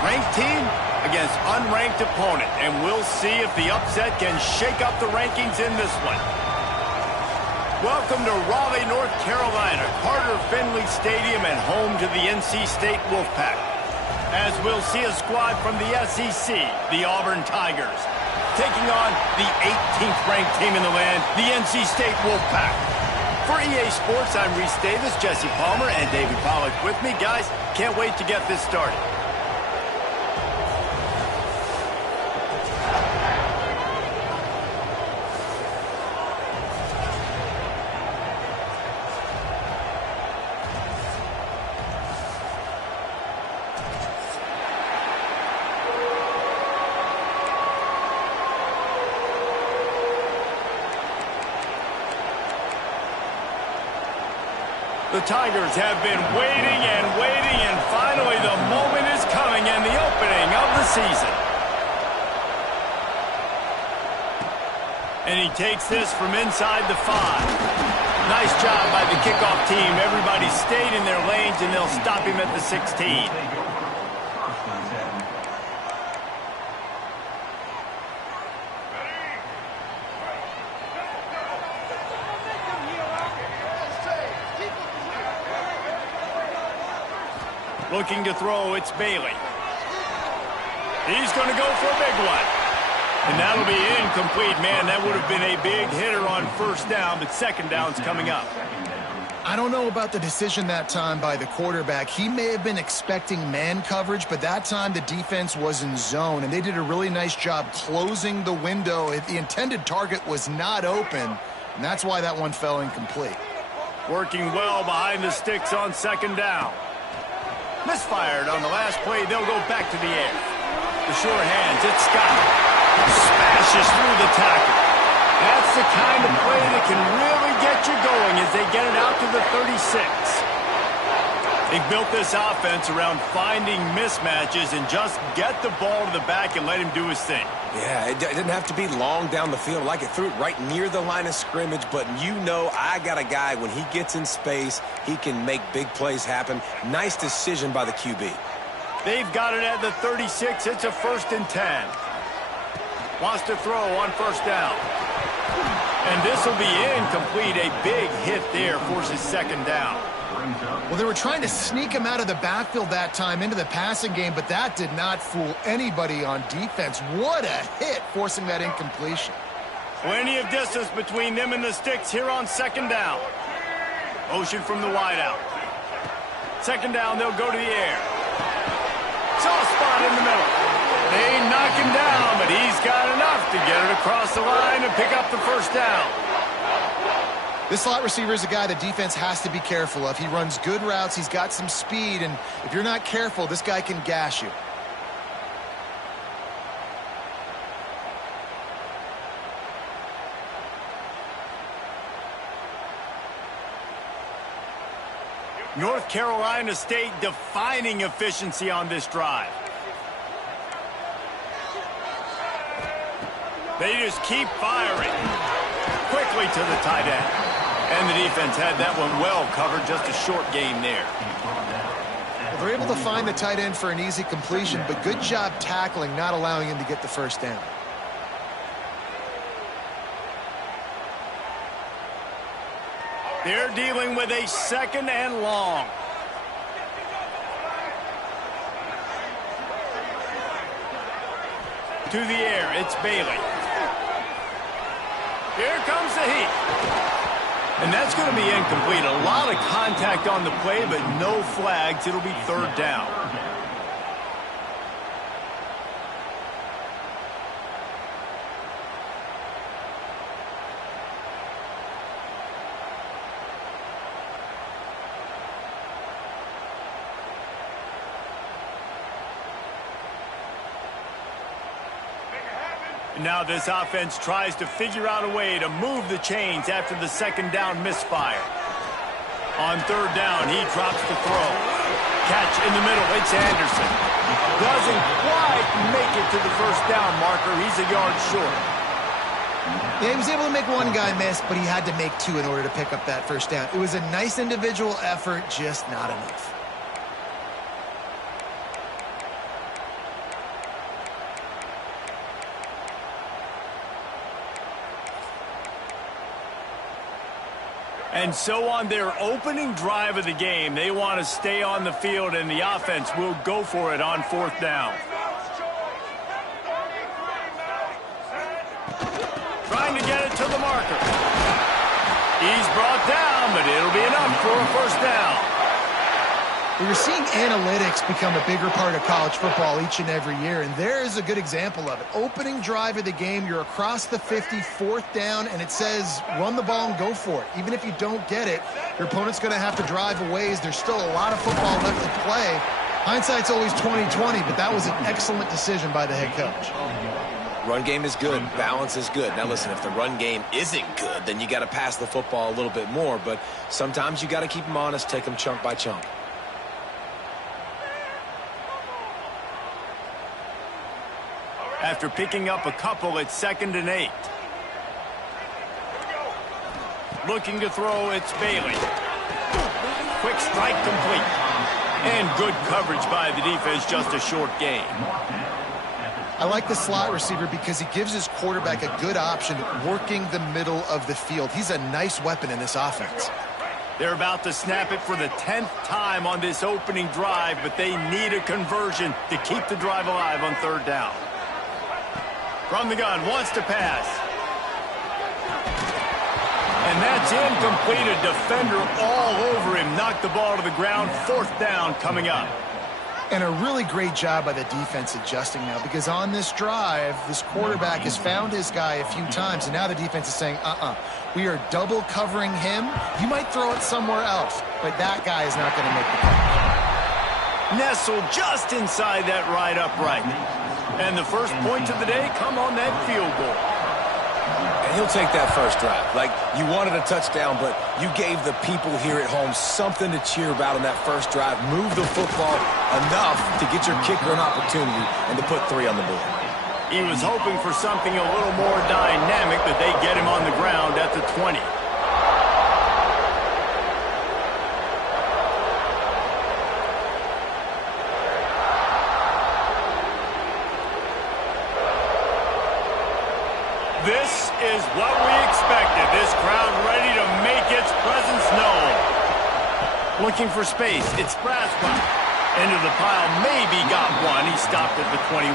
Ranked team against unranked opponent, and we'll see if the upset can shake up the rankings in this one. Welcome to Raleigh, North Carolina, Carter Finley Stadium, and home to the NC State Wolfpack. As we'll see a squad from the SEC, the Auburn Tigers, taking on the 18th ranked team in the land, the NC State Wolfpack. For EA Sports, I'm Reese Davis, Jesse Palmer, and Davey Pollack with me. Guys, can't wait to get this started. The Tigers have been waiting, and finally the moment is coming and the opening of the season. And he takes this from inside the 5. Nice job by the kickoff team. Everybody stayed in their lanes, and they'll stop him at the 16. Looking to throw, it's Bailey. He's going to go for a big one. And that'll be incomplete. Man, that would have been a big hitter on first down, but second down's coming up. I don't know about the decision that time by the quarterback. He may have been expecting man coverage, but that time the defense was in zone, and they did a really nice job closing the window. The intended target was not open, and that's why that one fell incomplete. Working well behind the sticks on second down. Misfired on the last play. They'll go back to the air. The short hands. It's Scott. Smashes through the tackle. That's the kind of play that can really get you going as they get it out to the 36. They've built this offense around finding mismatches and just get the ball to the back and let him do his thing. Yeah, it didn't have to be long down the field. Like it threw it right near the line of scrimmage, but you know I got a guy, when he gets in space, he can make big plays happen. Nice decision by the QB. They've got it at the 36. It's a 1st and 10. Wants to throw on first down. And this will be incomplete. A big hit there forces second down. Well, they were trying to sneak him out of the backfield that time into the passing game, but that did not fool anybody on defense. What a hit, forcing that incompletion. Plenty of distance between them and the sticks here on second down. Motion from the wideout. Second down, they'll go to the air. Soft spot in the middle. They knock him down, but he's got enough to get it across the line and pick up the first down. This slot receiver is a guy the defense has to be careful of. He runs good routes, he's got some speed, and if you're not careful, this guy can gash you. North Carolina State defining efficiency on this drive. They just keep firing. Quickly to the tight end. And the defense had that one well covered. Just a short gain there. Well, they're able to find the tight end for an easy completion, but good job tackling, not allowing him to get the first down. They're dealing with a 2nd and long. To the air, it's Bailey. Here comes the heat. And that's going to be incomplete. A lot of contact on the play, but no flags. It'll be 3rd down. Now this offense tries to figure out a way to move the chains after the second down misfire. On 3rd down, he drops the throw. Catch in the middle, it's Anderson. Doesn't quite make it to the first down marker. He's a yard short. Yeah, he was able to make one guy miss, but he had to make 2 in order to pick up that first down. It was a nice individual effort, just not enough. And so on their opening drive of the game, they want to stay on the field, and the offense will go for it on 4th down. Trying to get it to the marker. He's brought down, but it'll be enough for a 1st down. We're seeing analytics become a bigger part of college football each and every year, and there is a good example of it. Opening drive of the game, you're across the 50, 4th down, and it says run the ball and go for it. Even if you don't get it, your opponent's going to have to drive a ways. There's still a lot of football left to play. Hindsight's always 20/20, but that was an excellent decision by the head coach. Run game is good. Balance is good. Now, listen, if the run game isn't good, then you got to pass the football a little bit more, but sometimes you got to keep them honest, take them chunk by chunk. After picking up a couple, it's 2nd and 8. Looking to throw, it's Bailey. Quick strike complete. And good coverage by the defense, just a short gain. I like the slot receiver because he gives his quarterback a good option working the middle of the field. He's a nice weapon in this offense. They're about to snap it for the 10th time on this opening drive, but they need a conversion to keep the drive alive on 3rd down. From the gun, wants to pass. And that's incomplete. A defender all over him. Knocked the ball to the ground. 4th down coming up. And a really great job by the defense adjusting now, because on this drive, this quarterback has found his guy a few times, and now the defense is saying, we are double covering him. You might throw it somewhere else, but that guy is not going to make the play. Nestled just inside that right upright. And the first points of the day come on that field goal. And he'll take that first drive. Like, you wanted a touchdown, but you gave the people here at home something to cheer about on that first drive. Move the football enough to get your kicker an opportunity and to put 3 on the board. He was hoping for something a little more dynamic, but they get him on the ground at the 20. This is what we expected. This crowd ready to make its presence known. Looking for space. It's Braswell. Into the pile. Maybe got one. He stopped at the 21.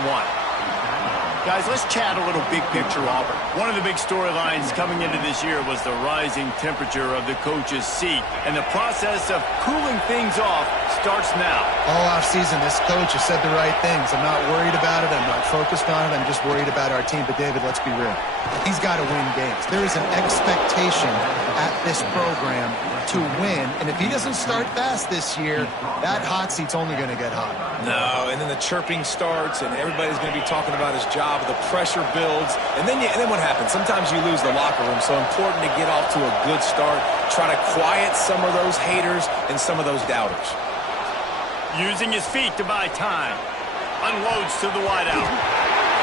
Guys, let's chat a little big picture Auburn. One of the big storylines coming into this year was the rising temperature of the coach's seat. And the process of cooling things off starts now. All offseason, this coach has said the right things. I'm not worried about it. I'm not focused on it. I'm just worried about our team. But, David, let's be real. He's got to win games. There is an expectation at this program to win. And if he doesn't start fast this year, that hot seat's only going to get hotter. No, and then the chirping starts, and everybody's going to be talking about his job. The pressure builds, and then what happens? Sometimes you lose the locker room, so important to get off to a good start. Try to quiet some of those haters and some of those doubters. Using his feet to buy time. Unloads to the wideout.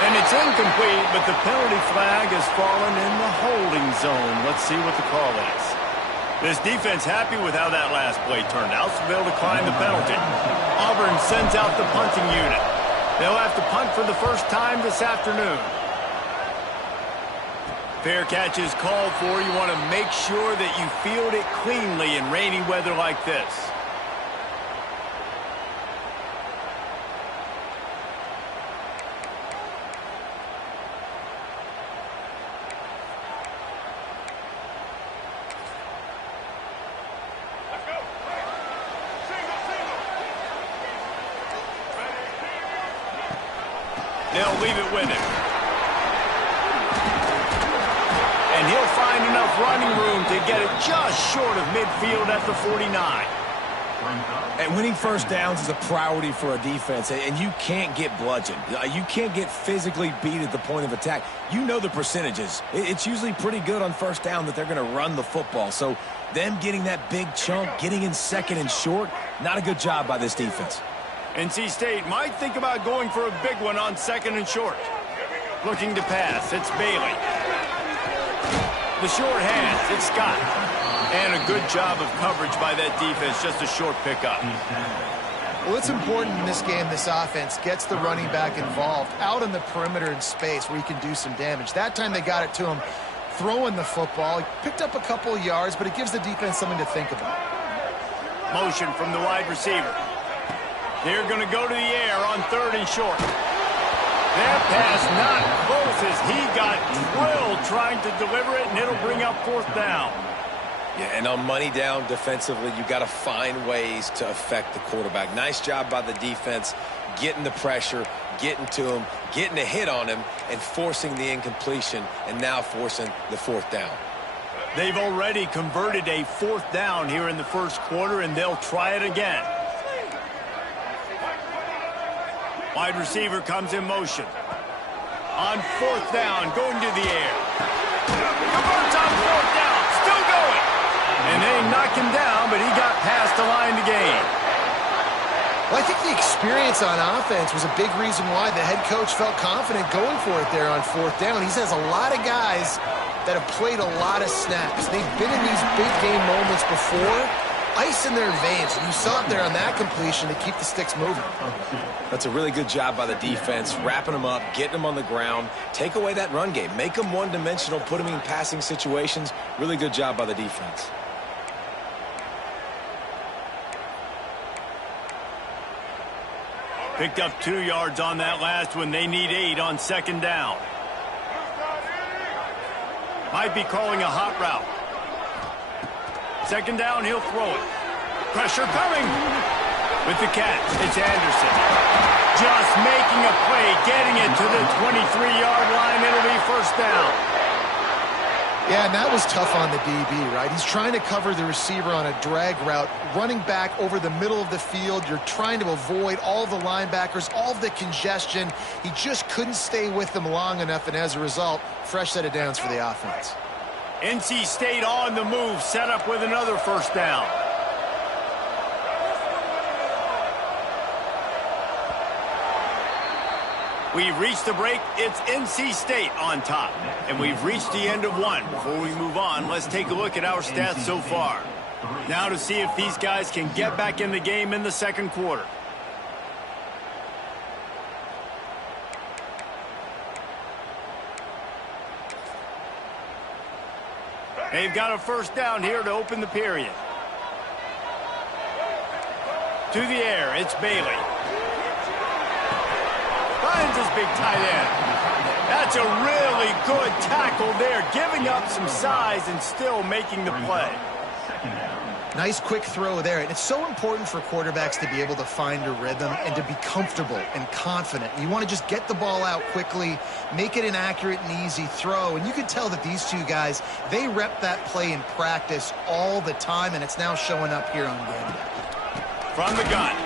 And it's incomplete, but the penalty flag has fallen in the holding zone. Let's see what the call is. This defense happy with how that last play turned out, so they'll decline the penalty. Auburn sends out the punting unit. They'll have to punt for the first time this afternoon. Fair catch is called for. You want to make sure that you field it cleanly in rainy weather like this. They'll leave it with him. And he'll find enough running room to get it just short of midfield at the 49. And winning first downs is a priority for a defense, and you can't get bludgeoned. You can't get physically beat at the point of attack. You know the percentages. It's usually pretty good on first down that they're going to run the football. So them getting that big chunk, getting in 2nd and short, not a good job by this defense. NC State might think about going for a big one on 2nd and short. Looking to pass. It's Bailey. The short hands. It's Scott. And a good job of coverage by that defense. Just a short pickup. Well, it's important in this game, this offense gets the running back involved out on the perimeter in space where he can do some damage. That time they got it to him throwing the football. He picked up a couple of yards, but it gives the defense something to think about. Motion from the wide receiver. They're going to go to the air on 3rd and short. That pass not close as he got drilled trying to deliver it, and it'll bring up 4th down. Yeah, and on money down defensively, you got to find ways to affect the quarterback. Nice job by the defense, getting the pressure, getting to him, getting a hit on him, and forcing the incompletion, and now forcing the 4th down. They've already converted a 4th down here in the first quarter, and they'll try it again. Wide receiver comes in motion. On 4th down, going to the air. Converts on 4th down, still going. And they knock him down, but he got past the line to gain. Well, I think the experience on offense was a big reason why the head coach felt confident going for it there on 4th down. He says a lot of guys that have played a lot of snaps. They've been in these big game moments before, ice in their veins. And you saw it there on that completion to keep the sticks moving. That's a really good job by the defense, wrapping them up, getting them on the ground, take away that run game, make them one-dimensional, put them in passing situations. Really good job by the defense. Picked up 2 yards on that last one. They need 8 on 2nd down. Might be calling a hot route. 2nd down, he'll throw it. Pressure coming. With the catch, it's Anderson. Just making a play, getting it to the 23-yard line. It'll be 1st down. Yeah, and that was tough on the DB, right? He's trying to cover the receiver on a drag route, running back over the middle of the field. You're trying to avoid all of the linebackers, all of the congestion. He just couldn't stay with them long enough, and as a result, fresh set of downs for the offense. NC State on the move, set up with another 1st down. We've reached the break. It's NC State on top. And we've reached the end of one. Before we move on, let's take a look at our stats so far. Now to see if these guys can get back in the game in the 2nd quarter. They've got a 1st down here to open the period. To the air, it's Bailey. Finds his big tight end. That's a really good tackle there, giving up some size and still making the play. Nice quick throw there. And it's so important for quarterbacks to be able to find a rhythm and to be comfortable and confident. You want to just get the ball out quickly, make it an accurate and easy throw. And you can tell that these two guys, they rep that play in practice all the time, and it's now showing up here on game day. From the gun,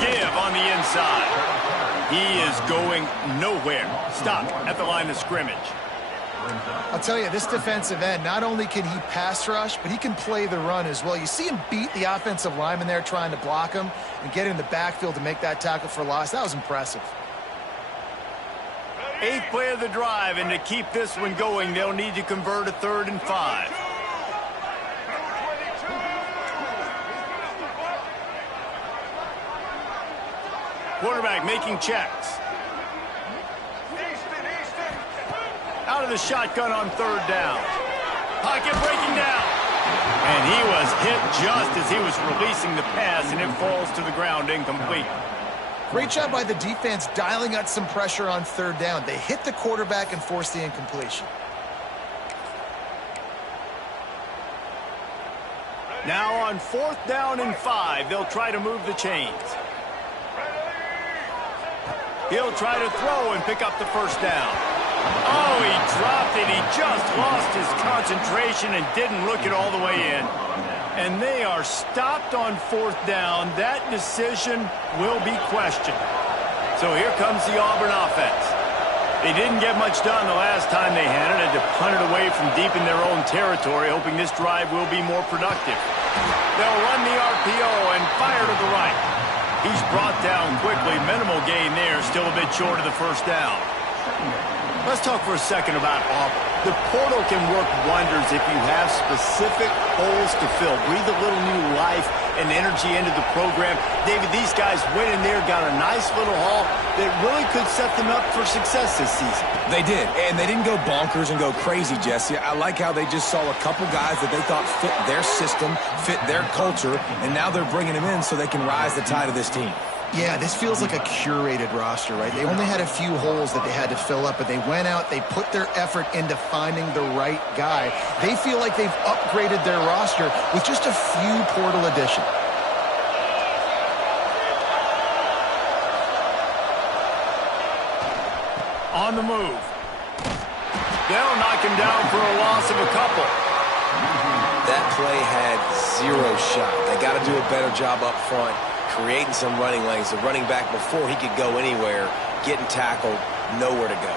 give on the inside. He is going nowhere. Stop at the line of scrimmage. I'll tell you, this defensive end, not only can he pass rush, but he can play the run as well. You see him beat the offensive lineman there trying to block him and get in the backfield to make that tackle for loss. That was impressive. 8th play of the drive, and to keep this one going, they'll need to convert a 3rd and 5. Quarterback making checks. Out of the shotgun on 3rd down. Pocket breaking down. And he was hit just as he was releasing the pass, and it falls to the ground incomplete. Great job by the defense dialing out some pressure on 3rd down. They hit the quarterback and forced the incompletion. Now on 4th down and 5, they'll try to move the chains. He'll try to throw and pick up the 1st down. Oh, he dropped it. He just lost his concentration and didn't look it all the way in. And they are stopped on 4th down. That decision will be questioned. So here comes the Auburn offense. They didn't get much done the last time they had it. Had to punt it away from deep in their own territory, hoping this drive will be more productive. They'll run the RPO and fire to the right. He's brought down quickly. Minimal gain there. Still a bit short of the 1st down. Let's talk for a second about Auburn. The portal can work wonders if you have specific holes to fill. Breathe a little new life and energy into the program. David, these guys went in there, got a nice little haul that really could set them up for success this season. They did, and they didn't go bonkers and go crazy, Jesse. I like how they just saw a couple guys that they thought fit their system, fit their culture, and now they're bringing them in so they can rise the tide of this team. Yeah, this feels like a curated roster, right? They only had a few holes that they had to fill up, but they went out, they put their effort into finding the right guy. They feel like they've upgraded their roster with just a few portal additions. On the move. They'll knock him down for a loss of a couple. That play had zero shot. They got to do a better job up front, creating some running lanes. The running back, before he could go anywhere, getting tackled, nowhere to go.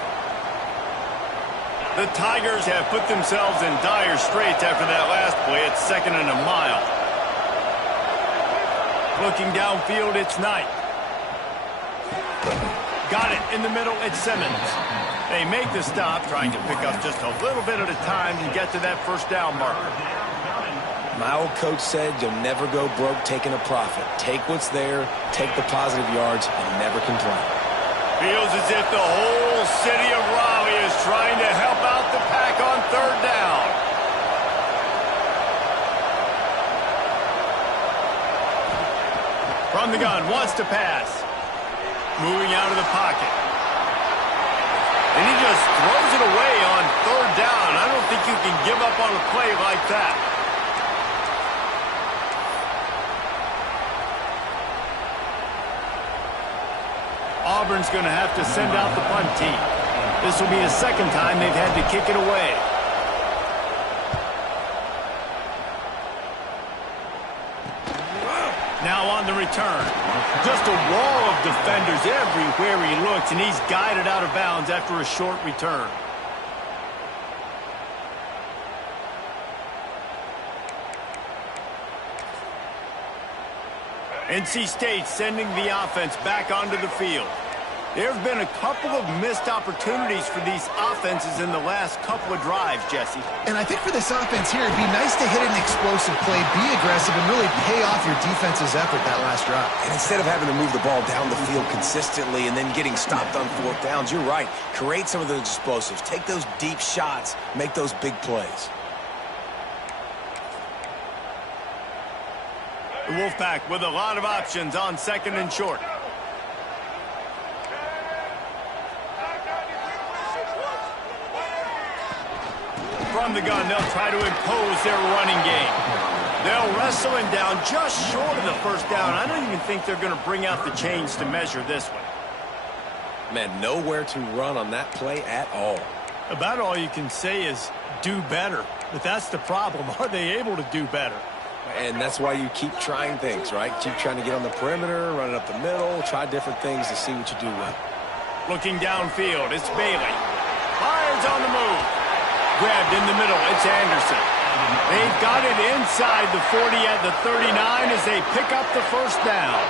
The Tigers have put themselves in dire straits after that last play. It's 2nd and a mile. Looking downfield, it's Knight. Got it in the middle, it's Simmons. They make the stop, trying to pick up just a little bit at a time to get to that first down marker. My old coach said you'll never go broke taking a profit. Take what's there, take the positive yards, and never complain. Feels as if the whole city of Raleigh is trying to help out the Pack on 3rd down. From the gun, wants to pass. Moving out of the pocket. And he just throws it away on 3rd down. I don't think you can give up on a play like that. Auburn's going to have to send out the punt team. This will be the 2nd time they've had to kick it away. Now on the return. Just a wall of defenders everywhere he looks, and he's guided out of bounds after a short return. NC State sending the offense back onto the field. There have been a couple of missed opportunities for these offenses in the last couple of drives, Jesse. And I think for this offense here, it'd be nice to hit an explosive play, be aggressive, and really pay off your defense's effort that last drive. And instead of having to move the ball down the field consistently and then getting stopped on 4th downs, you're right. Create some of those explosives. Take those deep shots. Make those big plays. The Wolfpack with a lot of options on 2nd and short. From the gun, they'll try to impose their running game. They'll wrestle him down just short of the 1st down. I don't even think they're going to bring out the chains to measure this one. Man, nowhere to run on that play at all. About all you can say is do better. But that's the problem. Are they able to do better? And that's why you keep trying things, right? Keep trying to get on the perimeter, run it up the middle, try different things to see what you do well. Looking downfield, it's Bailey. Fires on the move. Grabbed in the middle, it's Anderson. They've got it inside the 40 at the 39 as they pick up the 1st down.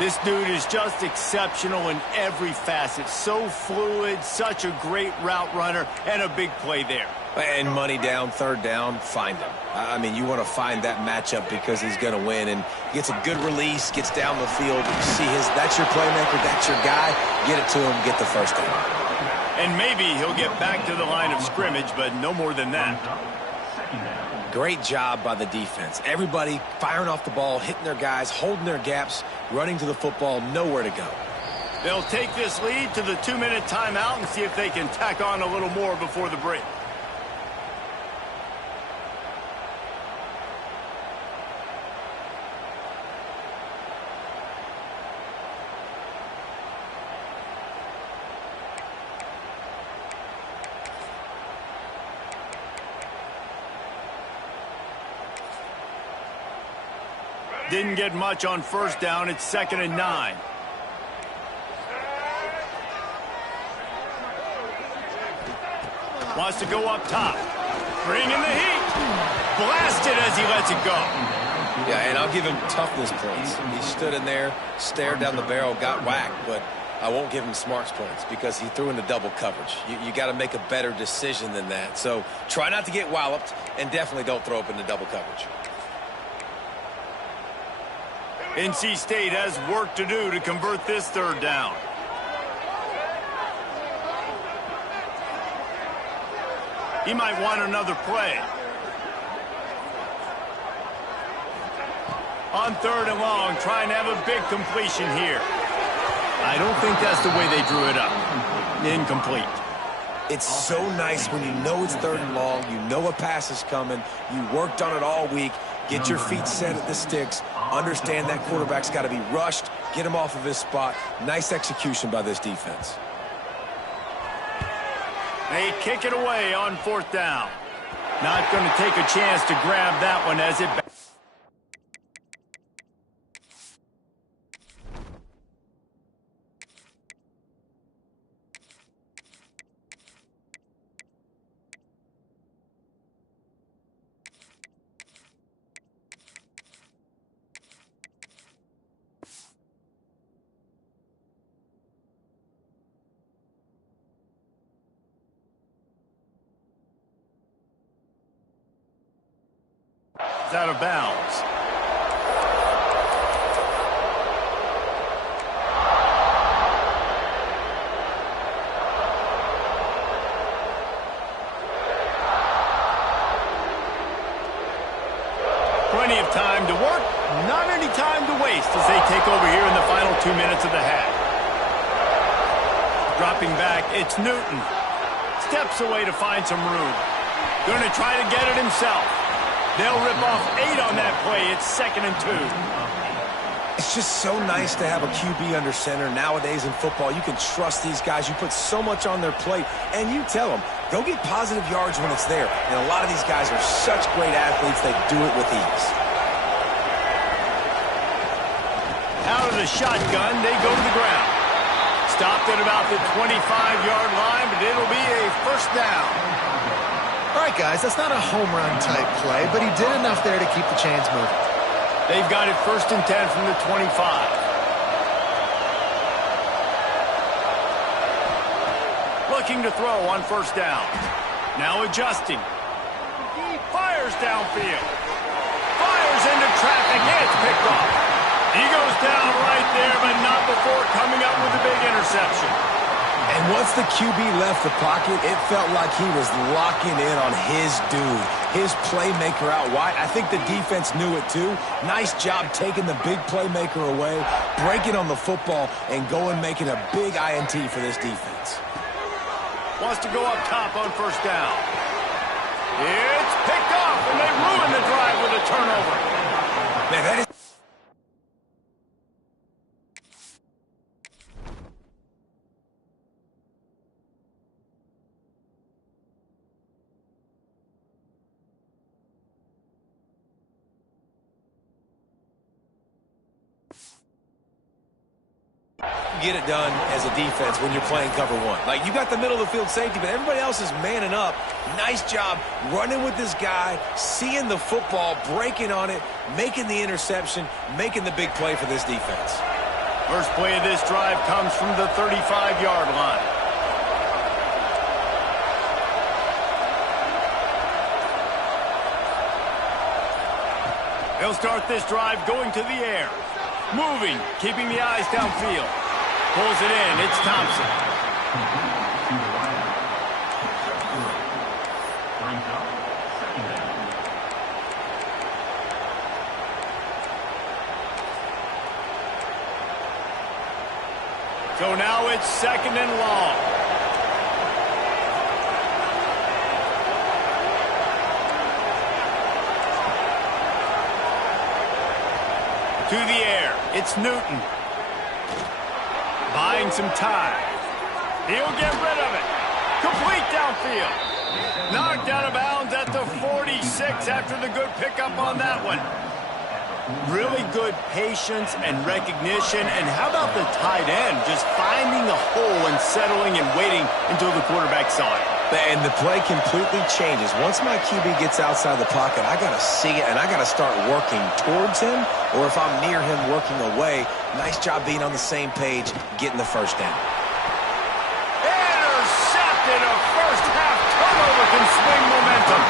This dude is just exceptional in every facet. So fluid, such a great route runner, and a big play there. And money down, 3rd down, find him. I mean, you want to find that matchup because he's going to win. And gets a good release, gets down the field. You see that's your playmaker, that's your guy. Get it to him, get the 1st down. And maybe he'll get back to the line of scrimmage, but no more than that. Great job by the defense. Everybody firing off the ball, hitting their guys, holding their gaps, running to the football, nowhere to go. They'll take this lead to the 2-minute timeout and see if they can tack on a little more before the break. Didn't get much on 1st down. It's 2nd and 9. Wants to go up top. Bringing the heat. Blasted as he lets it go. Yeah, and I'll give him toughness points. He stood in there, stared down the barrel, got whacked, but I won't give him smarts points because he threw into double coverage. You got to make a better decision than that. So try not to get walloped, and definitely don't throw up into double coverage. NC State has work to do to convert this third down. He might want another play. On third and long, trying to have a big completion here. I don't think that's the way they drew it up. Incomplete. It's so nice when you know it's third and long, you know a pass is coming, you worked on it all week, get your feet set at the sticks, understand that quarterback's got to be rushed, get him off of his spot. Nice execution by this defense. They kick it away on fourth down. Not going to take a chance to grab that one as it... It's out of bounds. Plenty of time to work, not any time to waste as they take over here in the final 2 minutes of the half. Dropping back, it's Newton. Steps away to find some room. Going to try to get it himself. They'll rip off 8 on that play. It's 2nd and 2. It's just so nice to have a QB under center. Nowadays in football, you can trust these guys. You put so much on their plate, and you tell them, go get positive yards when it's there. And a lot of these guys are such great athletes, they do it with ease. Out of the shotgun, they go to the ground. Stopped at about the 25-yard line, but it'll be a first down. All right, guys, that's not a home run type play, but he did enough there to keep the chains moving. They've got it 1st and 10 from the 25. Looking to throw on first down. Now adjusting. He fires downfield. Fires into traffic, and it's picked off. He goes down right there, but not before coming up with a big interception. And once the QB left the pocket, it felt like he was locking in on his dude, his playmaker out wide. I think the defense knew it too. Nice job taking the big playmaker away, breaking on the football, and going making a big INT for this defense. Wants to go up top on first down. It's picked off, and they ruin the drive with a turnover. Man, that is... get it done as a defense when you're playing cover one. Like, you got the middle of the field safety, but everybody else is manning up. Nice job running with this guy, seeing the football, breaking on it, making the interception, making the big play for this defense. First play of this drive comes from the 35-yard line. They'll start this drive going to the air. Moving, keeping the eyes downfield. Pulls it in, it's Thompson. So now it's 2nd and long. To the air, it's Newton. Buying some time. He'll get rid of it. Complete downfield. Knocked out of bounds at the 46 after the good pickup on that one. Really good patience and recognition. And how about the tight end just finding the hole and settling and waiting until the quarterback saw it? And the play completely changes. Once my QB gets outside the pocket, I got to see it, and I got to start working towards him, or if I'm near him, working away. Nice job being on the same page, getting the first down. Intercepted. A first-half turnover can swing momentum.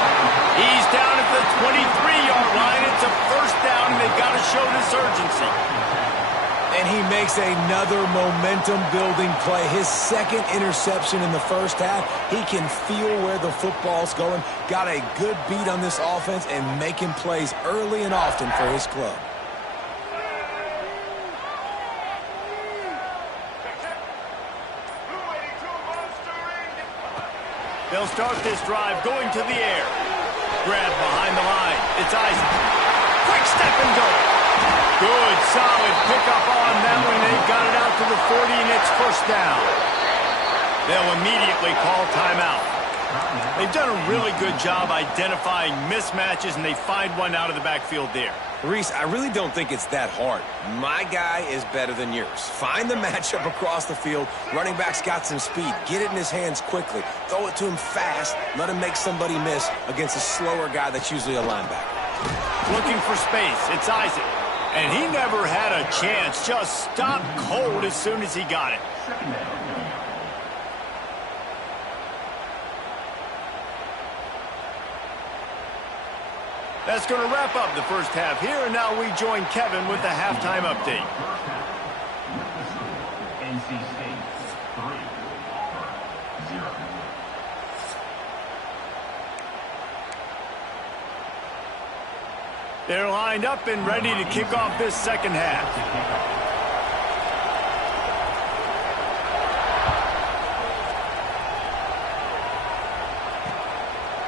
He's down at the 23-yard line. It's a first down, and they've got to show this urgency. And he makes another momentum-building play. His second interception in the first half. He can feel where the football's going. Got a good beat on this offense and making plays early and often for his club. They'll start this drive going to the air. Grab behind the line. It's Isaac. Quick step and go. Good, solid pickup on that one. They've got it out to the 40, and it's first down. They'll immediately call timeout. They've done a really good job identifying mismatches, and they find one out of the backfield there. Reese, I really don't think it's that hard. My guy is better than yours. Find the matchup across the field. Running back's got some speed. Get it in his hands quickly. Throw it to him fast. Let him make somebody miss against a slower guy that's usually a linebacker. Looking for space. It's Isaac. And he never had a chance. Just stopped cold as soon as he got it. That's going to wrap up the first half here, and now we join Kevin with the halftime update. NC State 3, Auburn 0. They're lined up and ready to kick off this second half.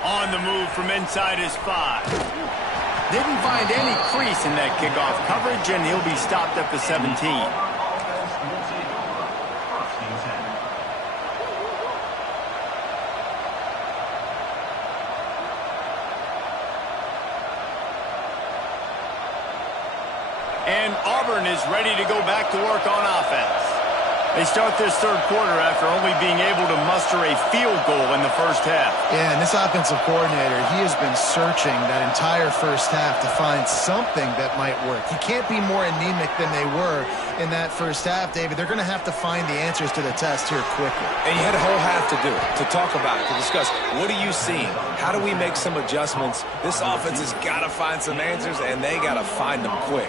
On the move from inside his 5. Didn't find any crease in that kickoff coverage, and he'll be stopped at the 17. And Auburn is ready to go back to work on offense. They start this third quarter after only being able to muster a field goal in the first half. Yeah, and this offensive coordinator, he has been searching that entire first half to find something that might work. You can't be more anemic than they were in that first half, David. They're going to have to find the answers to the test here quickly. And you had a whole half to do it, to talk about it, to discuss what are you seeing? How do we make some adjustments? This offense has got to find some answers, and they got to find them quick.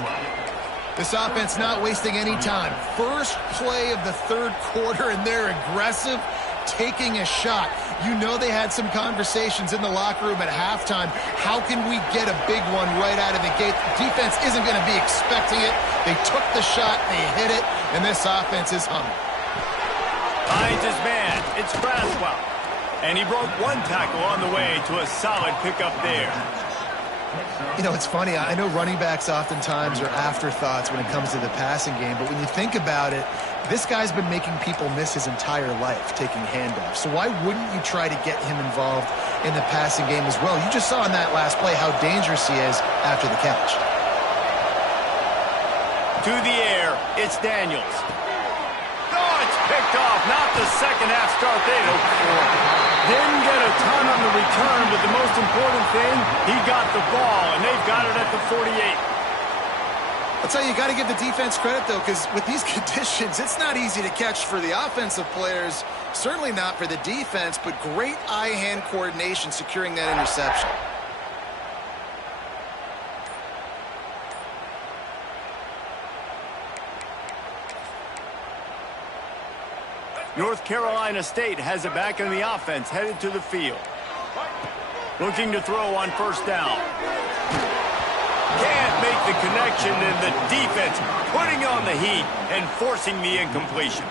This offense not wasting any time. First play of the third quarter, and they're aggressive, taking a shot. You know they had some conversations in the locker room at halftime. How can we get a big one right out of the gate? The defense isn't going to be expecting it. They took the shot, they hit it, and this offense is humming. Finds his man. It's Braswell. And he broke one tackle on the way to a solid pickup there. You know, it's funny. I know running backs oftentimes are afterthoughts when it comes to the passing game, but when you think about it, this guy's been making people miss his entire life taking handoffs. So why wouldn't you try to get him involved in the passing game as well? You just saw in that last play how dangerous he is after the catch. To the air, it's Daniels. Oh, it's picked off. Not the second half start they'd hoped for. Didn't get a ton on the return, but the most important thing, he got the ball, and they've got it at the 48. I'll tell you, you got to give the defense credit, though, because with these conditions, it's not easy to catch for the offensive players, certainly not for the defense, but great eye-hand coordination securing that interception. North Carolina State has it back in the offense, headed to the field. Looking to throw on first down. Can't make the connection, and the defense putting on the heat and forcing the incompletion.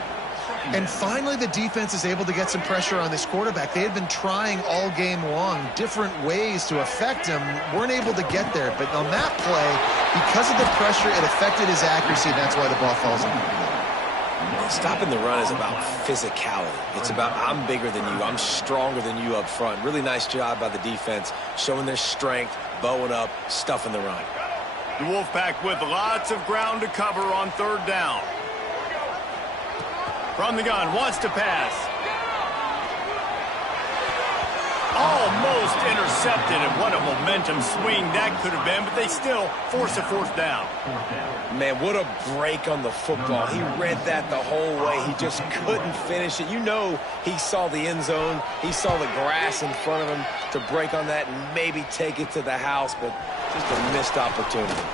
And finally, the defense is able to get some pressure on this quarterback. They had been trying all game long different ways to affect him, weren't able to get there. But on that play, because of the pressure, it affected his accuracy, and that's why the ball falls in. Stopping the run is about physicality. It's about I'm bigger than you. I'm stronger than you up front. Really nice job by the defense, showing their strength, bowing up, stuffing the run. The Wolfpack with lots of ground to cover on third down. From the gun, wants to pass. Almost intercepted, and what a momentum swing that could have been, but they still force a fourth down. Man, what a break on the football. He read that the whole way. He just couldn't finish it. You know he saw the end zone. He saw the grass in front of him to break on that and maybe take it to the house, but just a missed opportunity.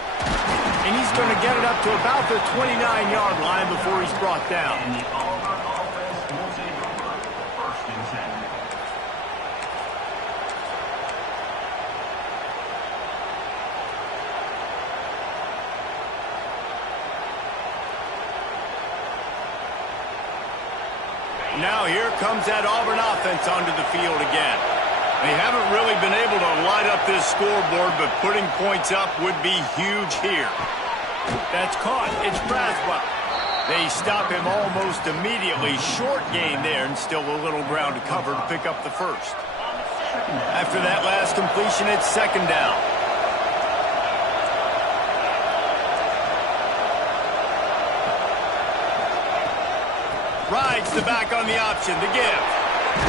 And he's going to get it up to about the 29-yard line before he's brought down. And the Auburn offense forces a first and 10. Now here comes that Auburn offense onto the field again. They haven't really been able to light up this scoreboard, but putting points up would be huge here. That's caught. It's Braswell. They stop him almost immediately. Short gain there, and still a little ground to cover to pick up the first. After that last completion, it's second down. Rides the back on the option to give.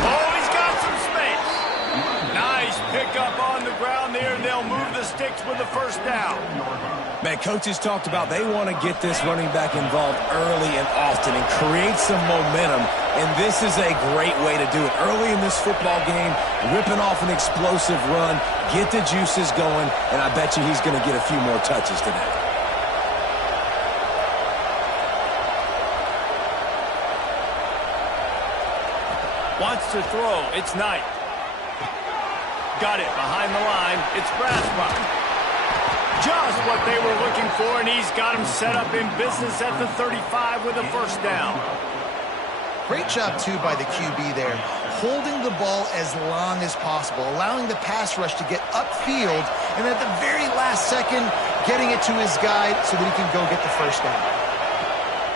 Oh, he's got some space. Nice pickup on the ground there, and they'll move the sticks with the first down. Man, coaches talked about they want to get this running back involved early and often and create some momentum, and this is a great way to do it. Early in this football game, ripping off an explosive run, get the juices going, and I bet you he's going to get a few more touches today. Wants to throw. It's Knight. Got it behind the line. It's Braswell. Just what they were looking for, and he's got him set up in business at the 35 with a first down. Great job, too, by the QB there, holding the ball as long as possible, allowing the pass rush to get upfield, and at the very last second, getting it to his guy so that he can go get the first down.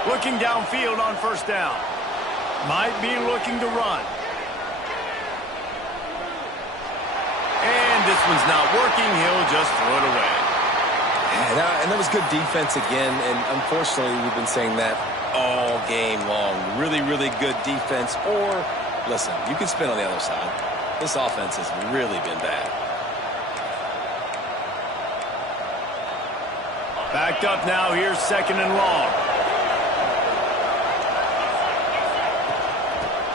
Looking downfield on first down. Might be looking to run. And this one's not working. He'll just throw it away. And that was good defense again, and unfortunately we've been saying that all game long. Really, really good defense. Or, listen, you can spin on the other side. This offense has really been bad. Backed up now. Here's second and long.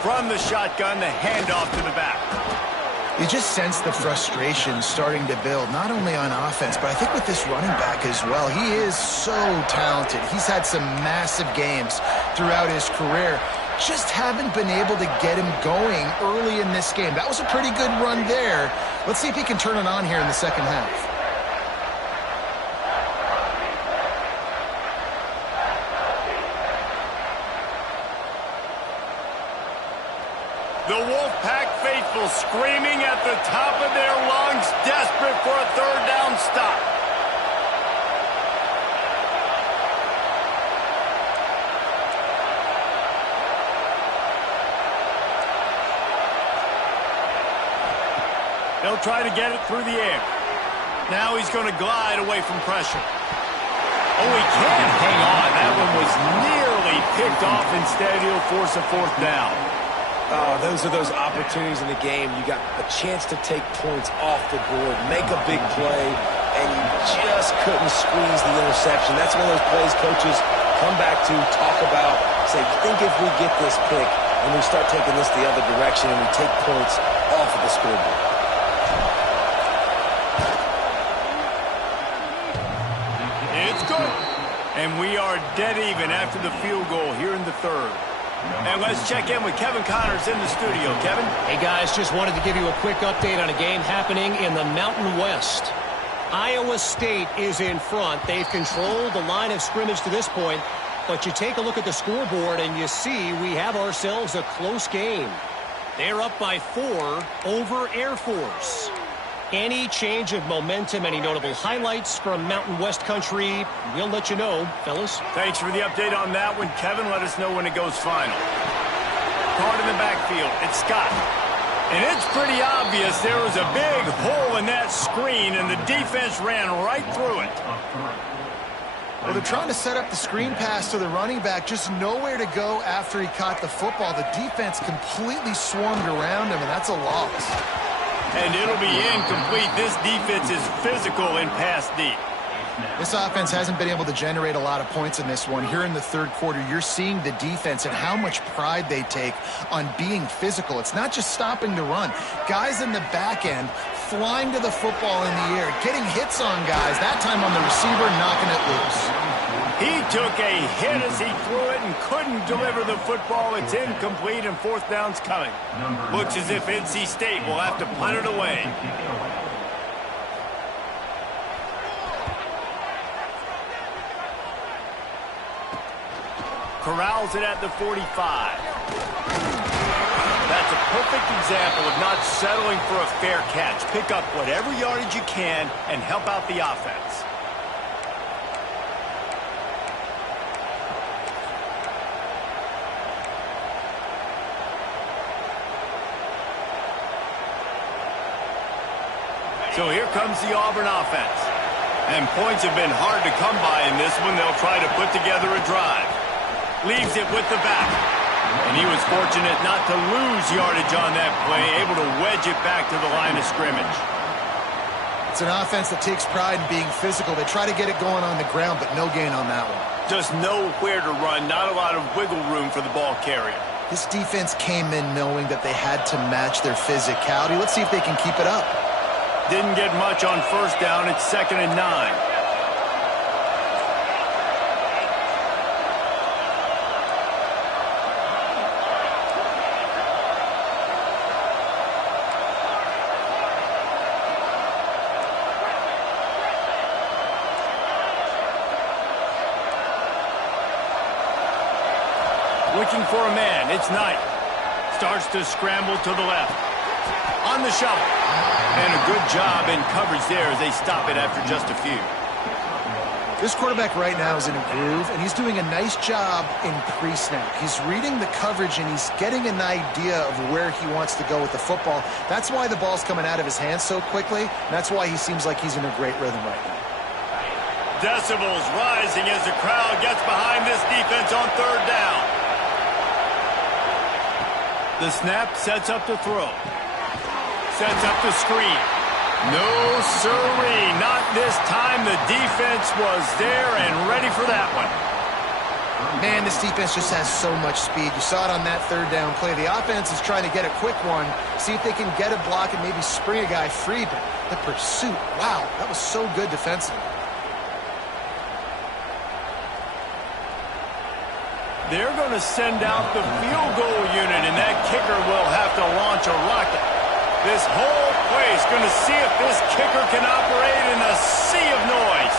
From the shotgun, the handoff to the back. You just sense the frustration starting to build, not only on offense, but I think with this running back as well. He is so talented. He's had some massive games throughout his career. Just haven't been able to get him going early in this game. That was a pretty good run there. Let's see if he can turn it on here in the second half. The Wolfpack faithful screaming at the top of their lungs, desperate for a third down stop. They'll try to get it through the air. Now he's going to glide away from pressure. Oh, he can't hang on. That one was nearly picked off. Instead, he'll force a fourth down. Oh, those are those opportunities in the game. You got a chance to take points off the board, make a big play, and you just couldn't squeeze the interception. That's one of those plays coaches come back to, talk about, say, think if we get this pick and we start taking this the other direction and we take points off of the scoreboard. It's good. And we are dead even after the field goal here in the third. And let's check in with Kevin Connors in the studio. Kevin? Hey, guys, just wanted to give you a quick update on a game happening in the Mountain West. Iowa State is in front. They've controlled the line of scrimmage to this point, but you take a look at the scoreboard and you see we have ourselves a close game. They're up by 4 over Air Force. Any change of momentum, any notable highlights from Mountain West country, we'll let you know, fellas. Thanks for the update on that one, Kevin. Let us know when it goes final. Card in the backfield. It's Scott. And it's pretty obvious there was a big hole in that screen, and the defense ran right through it. Well, they're trying to set up the screen pass to the running back, just nowhere to go after he caught the football. The defense completely swarmed around him, and that's a loss. And it'll be incomplete. This defense is physical in pass deep. This offense hasn't been able to generate a lot of points in this one. Here in the third quarter, you're seeing the defense and how much pride they take on being physical. It's not just stopping to run. Guys in the back end flying to the football in the air, getting hits on guys, that time on the receiver, knocking it loose. He took a hit as he threw it and couldn't deliver the football. It's incomplete, and fourth down's coming. Looks as if NC State will have to punt it away. Corrals it at the 45. That's a perfect example of not settling for a fair catch. Pick up whatever yardage you can and help out the offense. So here comes the Auburn offense. And points have been hard to come by in this one. They'll try to put together a drive. Leaves it with the back. And he was fortunate not to lose yardage on that play, able to wedge it back to the line of scrimmage. It's an offense that takes pride in being physical. They try to get it going on the ground, but no gain on that one. Just nowhere to run, not a lot of wiggle room for the ball carrier. This defense came in knowing that they had to match their physicality. Let's see if they can keep it up. Didn't get much on first down. It's 2nd and 9. Looking for a man. It's Knight. Starts to scramble to the left. On the shovel. And a good job in coverage there as they stop it after just a few. This quarterback right now is in a groove, and he's doing a nice job in pre-snap. He's reading the coverage, and he's getting an idea of where he wants to go with the football. That's why the ball's coming out of his hands so quickly, and that's why he seems like he's in a great rhythm right now. Decibels rising as the crowd gets behind this defense on third down. The snap sets up the throw. Sets up the screen. No siree, not this time. The defense was there and ready for that one. Man, this defense just has so much speed. You saw it on that third down play. The offense is trying to get a quick one, see if they can get a block and maybe spring a guy free, but the pursuit, wow, that was so good defensively. They're going to send out the field goal unit, and that kicker will have to launch a rocket. This whole place going to see if this kicker can operate in a sea of noise.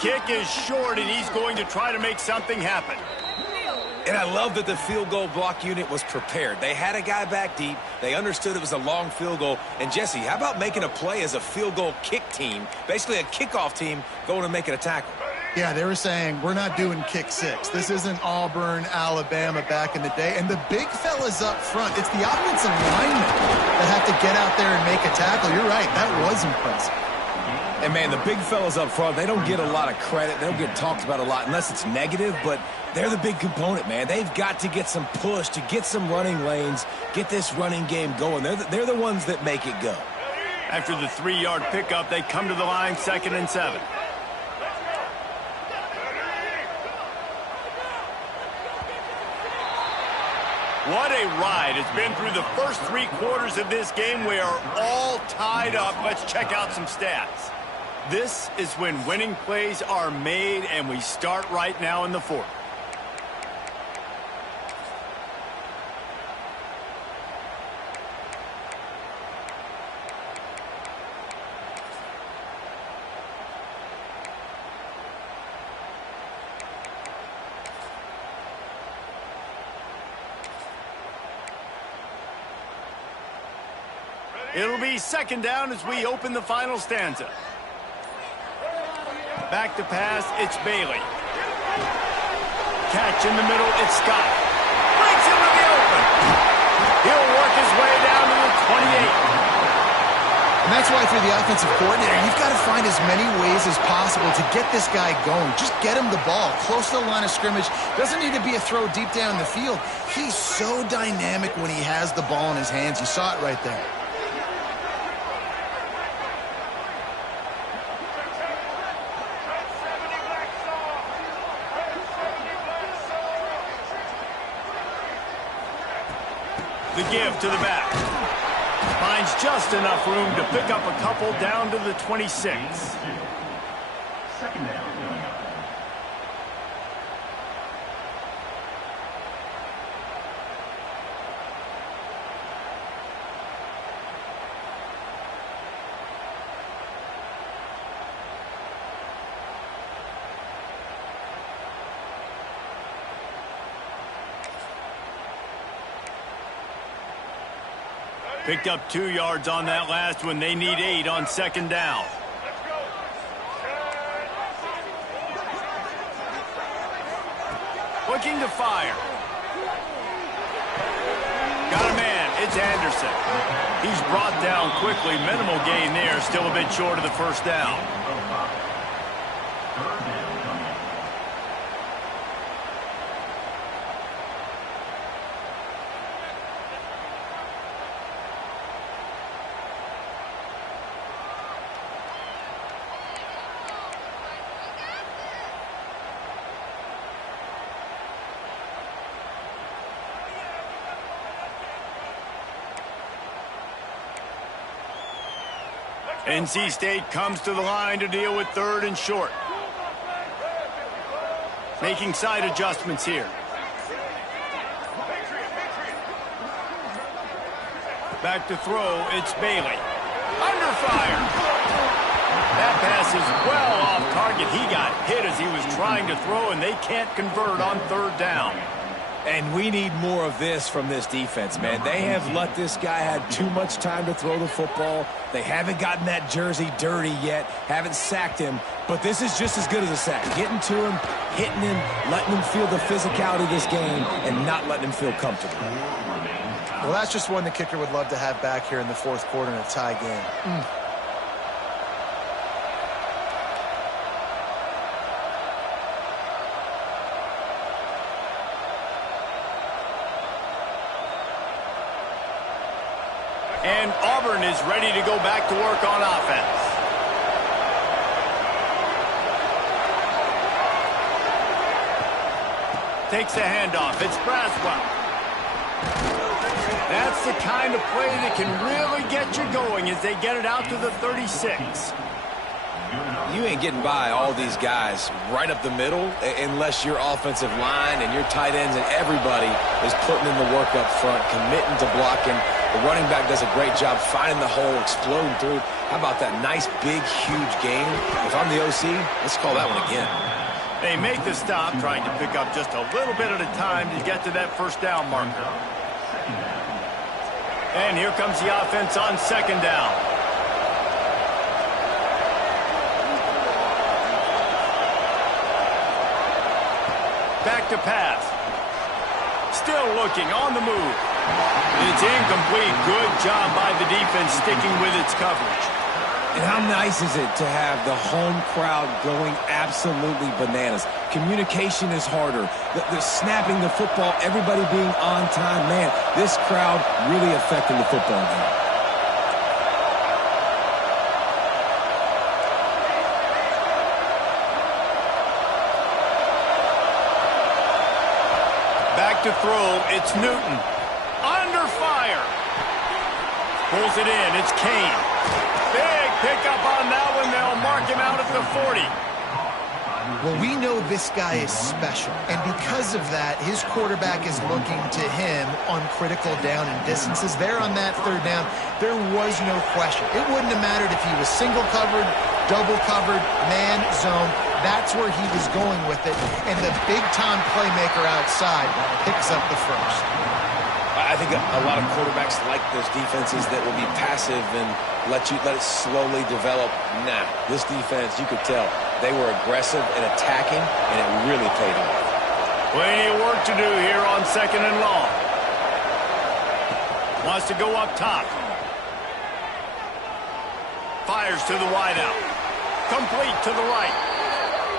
Kick is short, and he's going to try to make something happen. And I love that the field goal block unit was prepared. They had a guy back deep. They understood it was a long field goal. And, Jesse, how about making a play as a field goal kick team, basically a kickoff team going and making a tackle? Yeah, they were saying, we're not doing kick six. This isn't Auburn, Alabama back in the day. And the big fellas up front, it's the offensive linemen that have to get out there and make a tackle. You're right, that was impressive. And, man, the big fellas up front, they don't get a lot of credit. They don't get talked about a lot unless it's negative, but they're the big component, man. They've got to get some push, to get some running lanes, get this running game going. They're the ones that make it go. After the 3-yard pickup, they come to the line 2nd and 7. What a ride. It's been through the first 3 quarters of this game. We are all tied up. Let's check out some stats. This is when winning plays are made, and we start right now in the 4th. It'll be second down as we open the final stanza. Back to pass, it's Bailey. Catch in the middle, it's Scott. Breaks into the open. He'll work his way down to the 28. And that's why, if you're the offensive coordinator, you've got to find as many ways as possible to get this guy going. Just get him the ball close to the line of scrimmage. Doesn't need to be a throw deep down the field. He's so dynamic when he has the ball in his hands. You saw it right there. The give to the back. Finds just enough room to pick up a couple down to the 26. Second down. Picked up 2 yards on that last one. They need 8 on second down. Looking to fire. Got a man. It's Anderson. He's brought down quickly. Minimal gain there. Still a bit short of the first down. NC State comes to the line to deal with third and short. Making side adjustments here. Back to throw, it's Bailey. Under fire. That pass is well off target. He got hit as he was trying to throw, and they can't convert on third down. And we need more of this from this defense, man. They have let this guy have too much time to throw the football. They haven't gotten that jersey dirty yet, haven't sacked him. But this is just as good as a sack. Getting to him, hitting him, letting him feel the physicality of this game, and not letting him feel comfortable. Well, that's just one the kicker would love to have back here in the fourth quarter in a tie game. And Auburn is ready to go back to work on offense. Takes a handoff. It's Braswell. That's the kind of play that can really get you going as they get it out to the 36. You ain't getting by all these guys right up the middle unless your offensive line and your tight ends and everybody is putting in the work up front, committing to blocking. The running back does a great job finding the hole, exploding through. How about that nice, big, huge game? If I'm the OC, let's call that one again. They make the stop, trying to pick up just a little bit at a time to get to that first down marker. And here comes the offense on second down. Back to pass. Still looking on the move. It's incomplete. Good job by the defense sticking with its coverage. And how nice is it to have the home crowd going absolutely bananas? Communication is harder. The snapping the football, everybody being on time. Man, this crowd really affecting the football game. Back to throw, it's Newton. Under fire. Pulls it in, it's Kane. Big pickup on that one. They'll mark him out at the 40. Well, we know this guy is special, and because of that, his quarterback is looking to him on critical down and distances. There on that third down, there was no question. It wouldn't have mattered if he was single covered, double covered, man, zone. That's where he was going with it, and the big-time playmaker outside picks up the first. I think a lot of quarterbacks like those defenses that will be passive and let it slowly develop. Nah, this defense, you could tell, they were aggressive and attacking, and it really paid off. Plenty of work to do here on 2nd and long. Wants to go up top. Fires to the wideout. Complete to the right.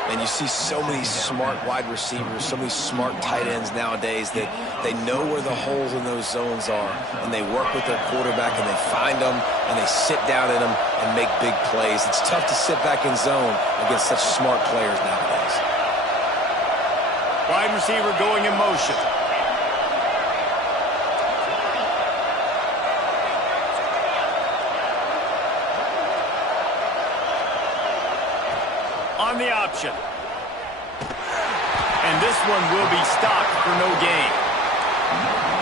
And you see so many smart wide receivers, so many smart tight ends nowadays that they know where the holes in those zones are, and they work with their quarterback, and they find them, and they sit down in them and make big plays. It's tough to sit back in zone against such smart players nowadays. Wide receiver going in motion. On the option. And this one will be stopped for no gain.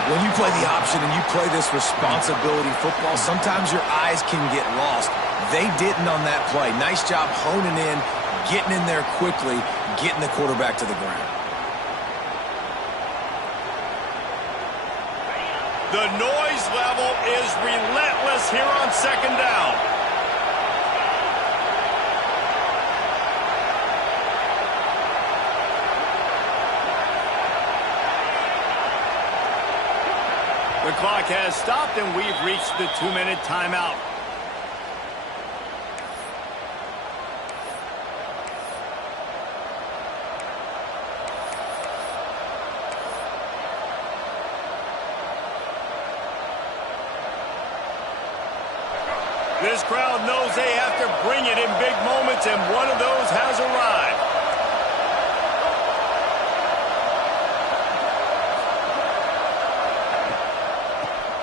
When you play the option and you play this responsibility football, sometimes your eyes can get lost. They didn't on that play. Nice job honing in, getting in there quickly, getting the quarterback to the ground. The noise level is relentless here on 2nd down. The clock has stopped, and we've reached the 2-minute timeout. This crowd knows they have to bring it in big moments, and one of those has arrived.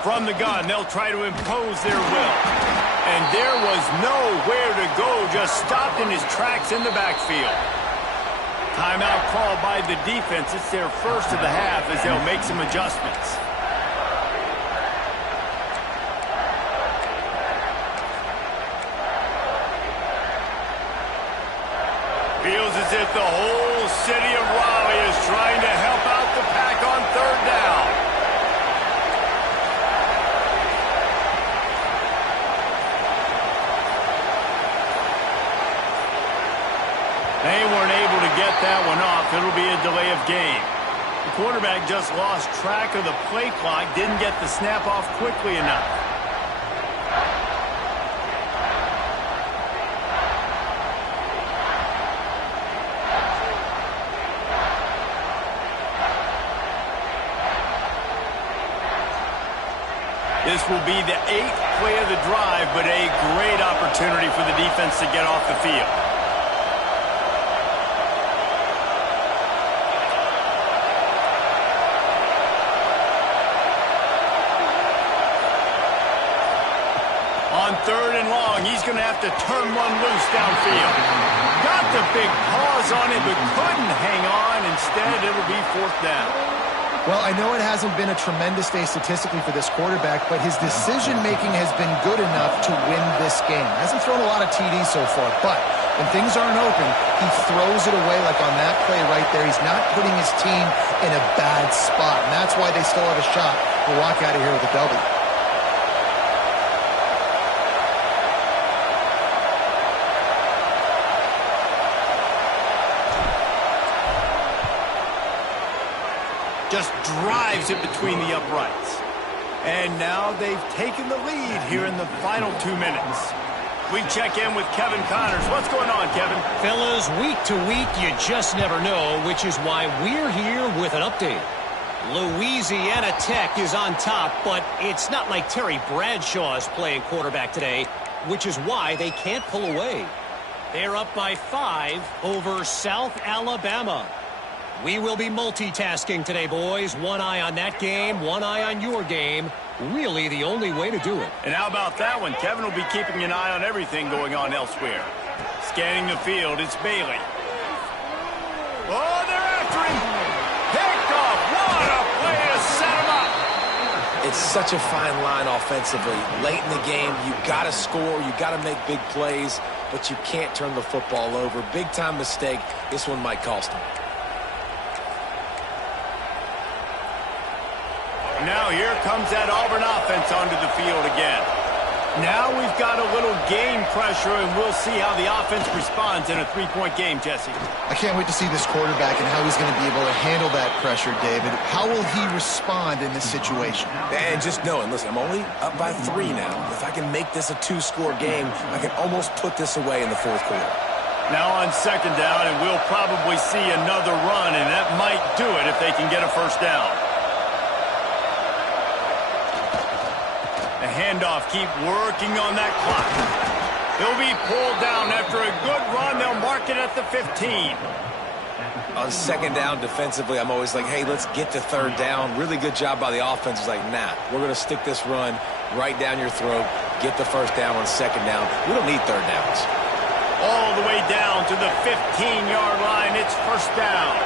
From the gun, they'll try to impose their will. And there was nowhere to go, just stopped in his tracks in the backfield. Timeout called by the defense. It's their first of the half as they'll make some adjustments. Feels as if the whole city of Raleigh is trying to help out the Pack on 3rd down. They weren't able to get that one off. It'll be a delay of game. The quarterback just lost track of the play clock, didn't get the snap off quickly enough. This will be the 8th play of the drive, but a great opportunity for the defense to get off the field. On 3rd and long, he's going to have to turn one loose downfield. Got the big pause on it, but couldn't hang on. Instead, it'll be 4th down. Well, I know it hasn't been a tremendous day statistically for this quarterback, but his decision-making has been good enough to win this game. Hasn't thrown a lot of TDs so far, but when things aren't open, he throws it away like on that play right there. He's not putting his team in a bad spot, and that's why they still have a shot to walk out of here with a W. Just drives it between the uprights. And now they've taken the lead here in the final 2 minutes. We check in with Kevin Connors. What's going on, Kevin? Fellas, week to week, you just never know, which is why we're here with an update. Louisiana Tech is on top, but it's not like Terry Bradshaw is playing quarterback today, which is why they can't pull away. They're up by 5 over South Alabama. We will be multitasking today, boys. One eye on that game, one eye on your game. Really the only way to do it. And how about that one? Kevin will be keeping an eye on everything going on elsewhere. Scanning the field, it's Bailey. Oh, they're after him. Picked off. What a play to set him up. It's such a fine line offensively. Late in the game, you got to score, you got to make big plays, but you can't turn the football over. Big-time mistake. This one might cost him. Now here comes that Auburn offense onto the field again. Now we've got a little game pressure, and we'll see how the offense responds in a three-point game, Jesse. I can't wait to see this quarterback and how he's going to be able to handle that pressure, David. How will he respond in this situation? And just knowing, listen, I'm only up by 3 now. If I can make this a 2-score game, I can almost put this away in the fourth quarter. Now on second down, and we'll probably see another run, and that might do it if they can get a first down. The handoff, keep working on that clock. He'll be pulled down after a good run. They'll mark it at the 15. On second down defensively, I'm always like, hey, let's get to third down. Really good job by the offense. It's like, nah, we're going to stick this run right down your throat, get the first down on second down. We don't need third downs. All the way down to the 15-yard line. It's first down.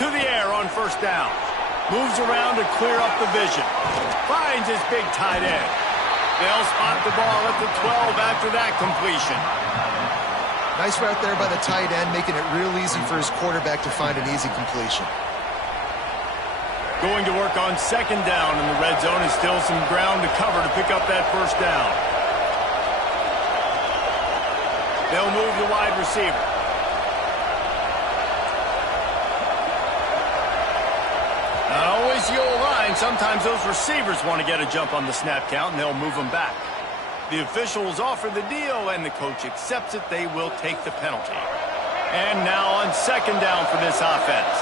To the air on first down. Moves around to clear up the vision. Finds his big tight end. They'll spot the ball at the 12 after that completion. Nice route there by the tight end, making it real easy for his quarterback to find an easy completion. Going to work on second down in the red zone, and still some ground to cover to pick up that first down. They'll move the wide receiver. Not always the old line. Sometimes those receivers want to get a jump on the snap count, and they'll move them back. The officials offer the deal, and the coach accepts it. They will take the penalty. And now on second down for this offense.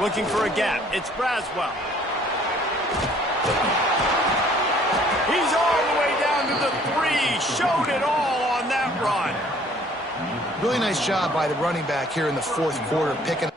Looking for a gap. It's Braswell. He's all the way down to the 3. Showed it all on that run. Really nice job by the running back here in the fourth quarter, picking